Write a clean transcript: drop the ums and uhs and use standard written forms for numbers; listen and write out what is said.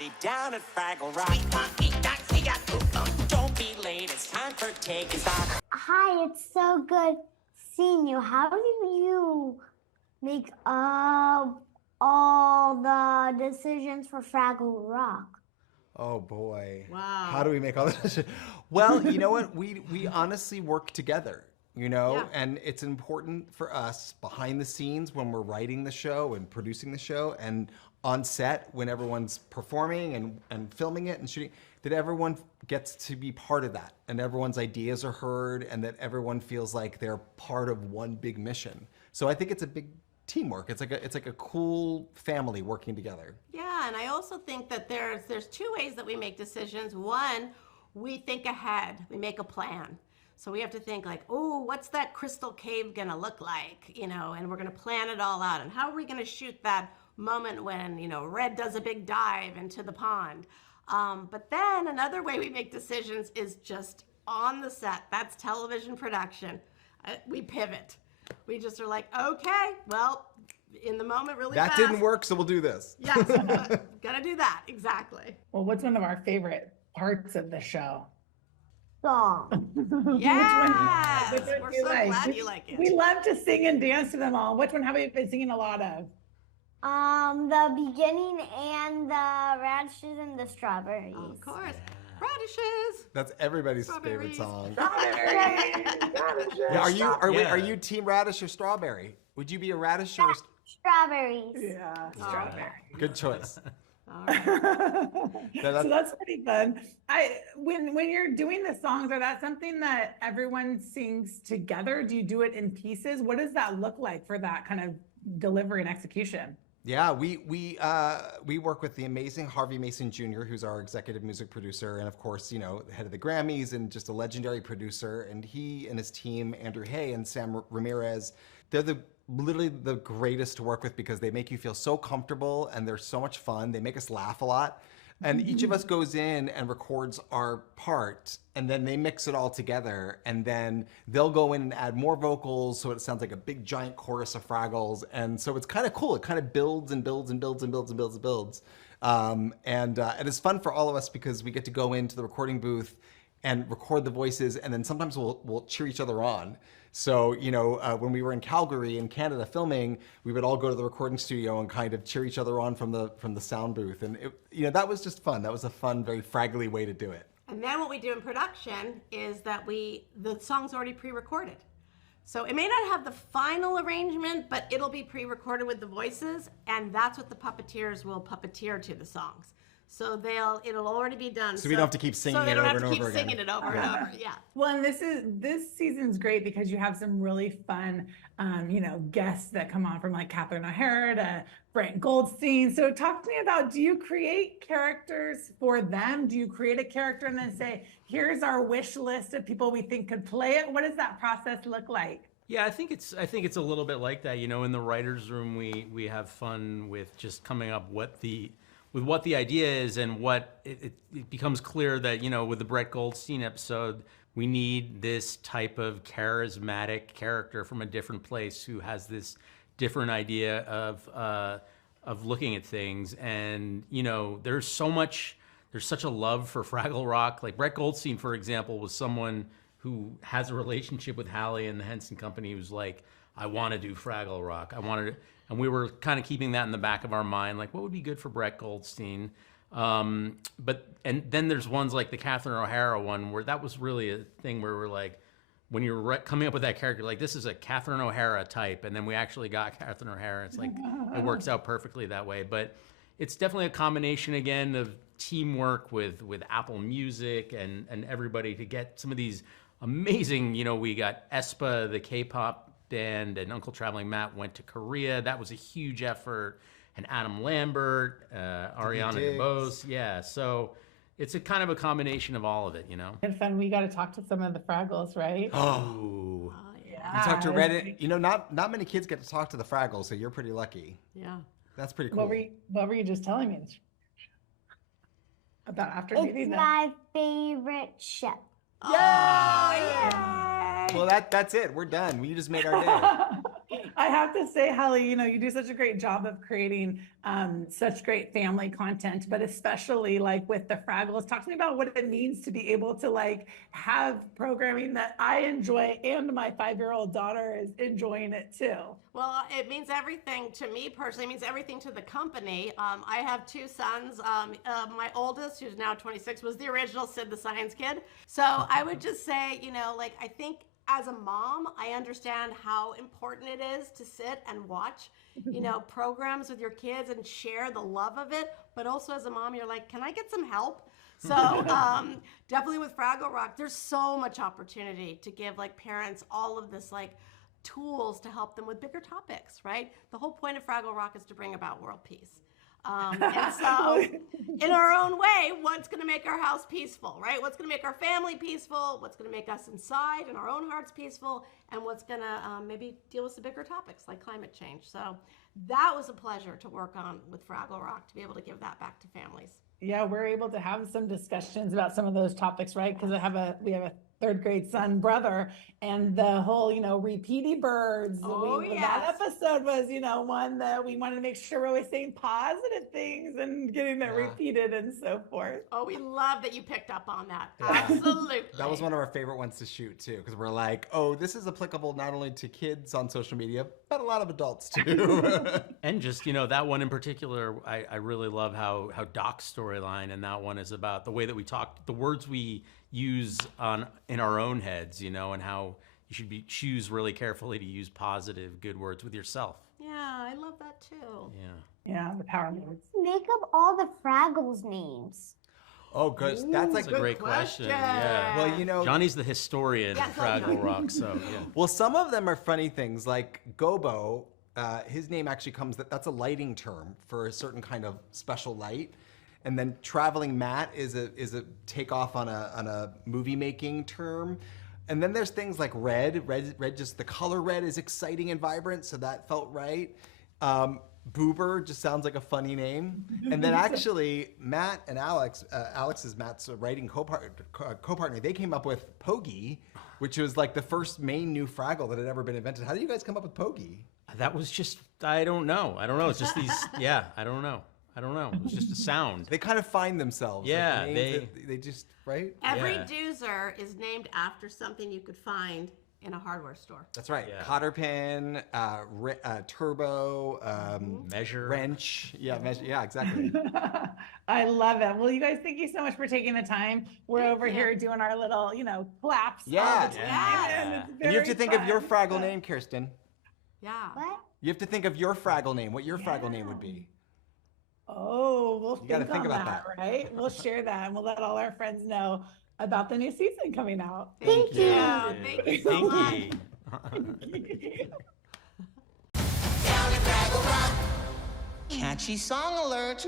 everybody down at Fraggle Rock. Don't be late, it's time for Take a Stock. Hi, it's so good seeing you. How do you make all the decisions for Fraggle Rock? Oh boy. Wow. How do we make all this? Well, you know what? We honestly work together, Yeah. and it's important for us behind the scenes when we're writing the show and producing the show, and on set when everyone's performing and filming it and shooting, that everyone gets to be part of that and everyone's ideas are heard and that everyone feels like they're part of one big mission. So I think it's a big teamwork. It's like a cool family working together. Yeah, and I also think that there's two ways that we make decisions. One, we think ahead. We make a plan. So we have to think like, oh, what's that crystal cave gonna look like? And we're gonna plan it all out. And how are we gonna shoot that moment when, Red does a big dive into the pond? But then another way we make decisions is just on the set. That's television production. We pivot. We just are like, okay, well, in the moment really That fast. didn't work, so we'll do this. Yes, gotta do that, exactly. Well, what's one of our favorite parts of the show? Song. Yes, Which one we're do you so like? glad you like it. We love to sing and dance to them all. Which one have we been singing a lot of? The beginning and the radishes and the strawberries. Of course, radishes. That's everybody's favorite Strawberries. song. Radishes. Yeah, are you team radish or strawberry? Would you be a radish or Strawberries. Yeah, strawberry. good choice? All right. So that's pretty fun. When you're doing the songs, are that something that everyone sings together? Do you do it in pieces? What does that look like for that kind of delivery and execution? Yeah, we work with the amazing Harvey Mason Jr., who's our executive music producer, and of course, the head of the Grammys and just a legendary producer. And he and his team, Andrew Hay and Sam Ramirez, they're literally the greatest to work with because they make you feel so comfortable and they're so much fun. They make us laugh a lot. And each of us goes in and records our part, and then they mix it all together, and then they'll go in and add more vocals so it sounds like a big giant chorus of Fraggles. And so it's kind of cool. It kind of builds and builds and builds and builds and builds and builds. And it's fun for all of us because we get to go into the recording booth and record the voices, and then sometimes we'll cheer each other on. So, when we were in Calgary in Canada filming, we would all go to the recording studio and kind of cheer each other on from the sound booth. And that was just fun. That was a fun, very Fraggly way to do it. And then what we do in production is that the song's already pre-recorded. So it may not have the final arrangement, but it'll be pre-recorded with the voices, and that's what the puppeteers will puppeteer to the songs. So it'll already be done. So we don't have to keep singing it over and over again. So they don't have to keep singing it over and over, yeah. Well, and this season's great because you have some really fun, guests that come on from like Catherine O'Hara to Brent Goldstein. So talk to me about, do you create characters for them? Do you create a character and then say, here's our wish list of people we think could play it? What does that process look like? Yeah, I think it's a little bit like that. In the writer's room, we have fun with just coming up what the idea is, and what it becomes clear that, with the Brett Goldstein episode, we need this type of charismatic character from a different place who has this different idea of looking at things. And, there's such a love for Fraggle Rock. Like Brett Goldstein, for example, was someone who has a relationship with Halle and the Henson Company, who's like, I want to do Fraggle Rock. And we were kind of keeping that in the back of our mind, like what would be good for Brett Goldstein. And then there's ones like the Catherine O'Hara one, where that was really a thing where we're like, when you're coming up with that character, like this is a Catherine O'Hara type, and then we actually got Catherine O'Hara. It's like it works out perfectly that way. But it's definitely a combination again of teamwork with Apple Music and everybody to get some of these amazing. We got aespa, the K-pop band, and Uncle Traveling Matt went to Korea. That was a huge effort. And Adam Lambert, Ariana DeBose. Yeah, so it's a kind of a combination of all of it, Good fun. We got to talk to some of the Fraggles, right? Oh, yeah. You talk to Reddit. Not many kids get to talk to the Fraggles, so you're pretty lucky. Yeah. That's pretty cool. What were you just telling me about after meeting them? It's my favorite show. Yeah! Well, that's it. We're done. We just made our day. I have to say, Halle, you do such a great job of creating such great family content, but especially like with the Fraggles. Talk to me about what it means to be able to like have programming that I enjoy and my 5-year-old daughter is enjoying it too. Well, it means everything to me personally. It means everything to the company. I have 2 sons. My oldest, who's now 26, was the original Sid the Science Kid. So I would just say, like, I think as a mom, I understand how important it is to sit and watch, programs with your kids and share the love of it. But also as a mom, you're like, can I get some help? So definitely with Fraggle Rock, there's so much opportunity to give like parents all of this like tools to help them with bigger topics, right? The whole point of Fraggle Rock is to bring about world peace. And so in our own way, what's going to make our house peaceful, right? What's going to make our family peaceful? What's going to make us inside and our own hearts peaceful? And what's going to maybe deal with some bigger topics like climate change. So that was a pleasure to work on with Fraggle Rock, to be able to give that back to families. Yeah, we're able to have some discussions about some of those topics, right? Because we have a 3rd grade son, brother, and the whole, repeaty birds. That episode was, one that we wanted to make sure we're always saying positive things and getting that repeated and so forth. Oh, we love that you picked up on that. Yeah. Absolutely. That was one of our favorite ones to shoot too, because we're like, oh, this is applicable not only to kids on social media, but a lot of adults too. And just, that one in particular, I really love how Doc's storyline, and that one is about the way that we talk, the words we use in our own heads, and how you should choose really carefully to use positive, good words with yourself. Yeah, I love that too. Yeah, the power words. Make up all the Fraggles names. Oh, good. That's like That's a great question. Yeah. Well, Johnny's the historian of Fraggle Rock, so yeah. Well, some of them are funny things, like Gobo. His name actually that's a lighting term for a certain kind of special light. And then Traveling Matt is a takeoff on a movie making term. And then there's things like red, just the color red is exciting and vibrant, so that felt right. Boober just sounds like a funny name. And then actually Matt and Alex is Matt's writing co-partner, they came up with Pogie, which was like the first main new Fraggle that had ever been invented. How did you guys come up with Pogie? That was just, I don't know. It's just these, I don't know. It was just a sound. They kind of find themselves. Yeah, like they just, right? Every doozer is named after something you could find in a hardware store. That's right. Yeah. Cotter pin, turbo, measure, wrench. Yeah, measure. Yeah, exactly. I love it. Well, you guys, thank you so much for taking the time. We're over here doing our little, claps. Yeah. All the time, Yeah. and it's And you have to very think of your fun. Fraggle name, Kirsten. Yeah. What? You have to think of your Fraggle name, what your Fraggle name would be. Oh, we'll You gotta think on about that, that. right? We'll share that and we'll let all our friends know about the new season coming out. Thank you. Yeah, thank you so much. Catchy song alert.